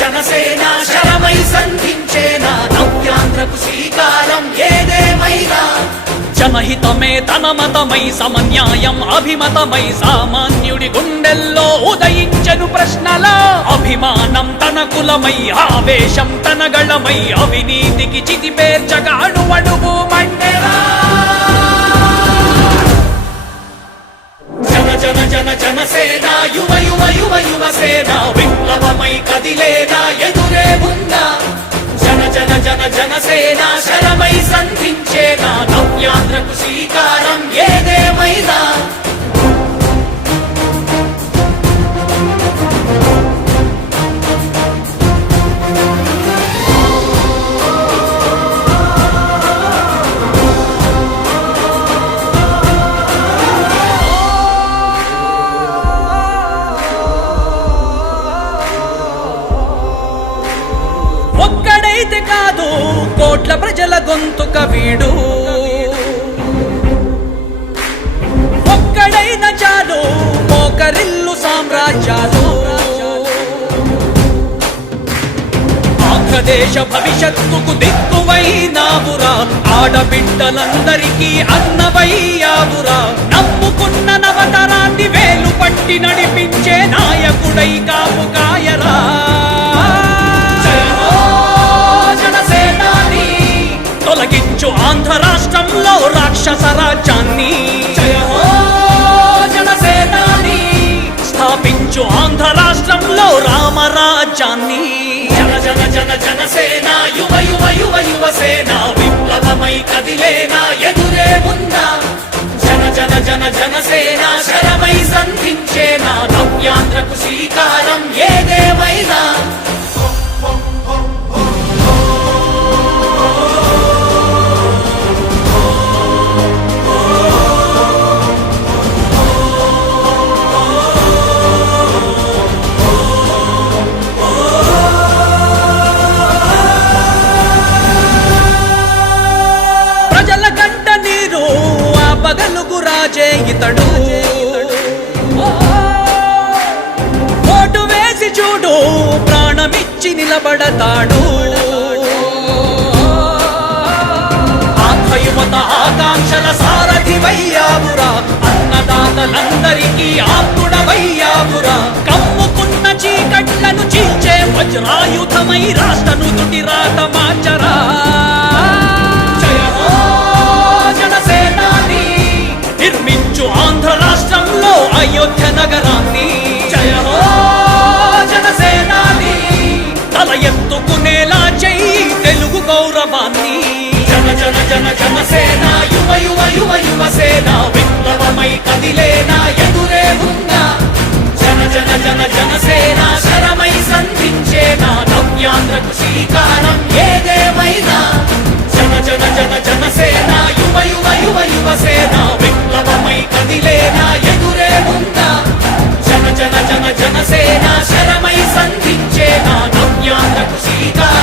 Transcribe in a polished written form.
జనసేన శరమై సంధించేనా నవ్యాంధ్రకు శ్రీకారం ఏదేమైనా జనహితమే తన మతమై సమన్యాయం అభిమతమై సామాన్యుడి గుండెల్లో ఉదయించెను ప్రశ్నల అభిమానం తన కులమై ఆవేశం తన గళమై అవినీతికి చితిపేర్చగా అణువణువు మండెరా జన జన జన జనసేన యువ యువ యువ యువసేన విప్లవమై కదిలేనా ఎదురే ఉందా జన జన జన జనసేన శరమై సంధించేనా నవ్యాంధ్రకు శ్రీకారం ఏదేమైనా ఒక్కడైతే కాదు కోట్ల ప్రజల గొంతుక వీడు ఒక్కడైన చాలు మోకరిల్లు సామ్రాజ్యాలు ఆంధ్రదేశ భవిష్యత్తుకు దిక్కువైనావురా ఆడబిడ్డలందరికీ అన్నవయ్యావురా నమ్ముకున్న నవతరాన్ని వేలు పట్టి నడిపించే నాయకుడై కాపు కాయరా తొలగించు ఆంధ్ర రాష్ట్రంలో రాక్షస రాజ్యాన్ని జయ హో జనసేనాని స్థాపించు ఆంధ్ర రాష్ట్రంలో రామరాజ్యాన్ని జన జన జన జనసేన యువ యువ యువ యువసేన విప్లవమై కదిలేనా ఎదురే ఉందా జన జన జన జనసేన శరమై సంధించేనా నవ్యాంధ్రకు శ్రీకారం ఏదేమైనా పగలుగు రాజే ఇతడు ఓటు వేసి చూడు ప్రాణమిచ్చి నిలబడతాడు ఆంధ్ర యువత ఆకాంక్షల సారథివయ్యావురా అన్నదాతలందరికీ ఆత్ముడవయ్యావురా కమ్ముకున్న చీకట్లను చీల్చే వజ్రాయుధమై రాష్ట్రను తుటి రాత మార్చరా నిర్మించు ఆంధ్ర రాష్ట్రంలో అయోధ్య నగరాన్ని జయ హో జనసేనాని తల ఎత్తుకునేలా చెయ్యి తెలుగు గౌరవాన్ని జన జన జన జనసేన యువ యువ యువ యువసేన విప్లవమై కదిలేనా ఎదురే ఉందా జన జన జన జనసేన శరమై సంధించేనా నవ్యాంధ్రకు శ్రీకారం ఏదేమైనా జన జన జన జనసేన యువ యువ యువ యువసేన విప్లవమై కదిలేనా ఎదురే ఉందా జన జన జన జనసేన శరమై సంధించేనా నవ్యాంధ్రకు శ్రీకారం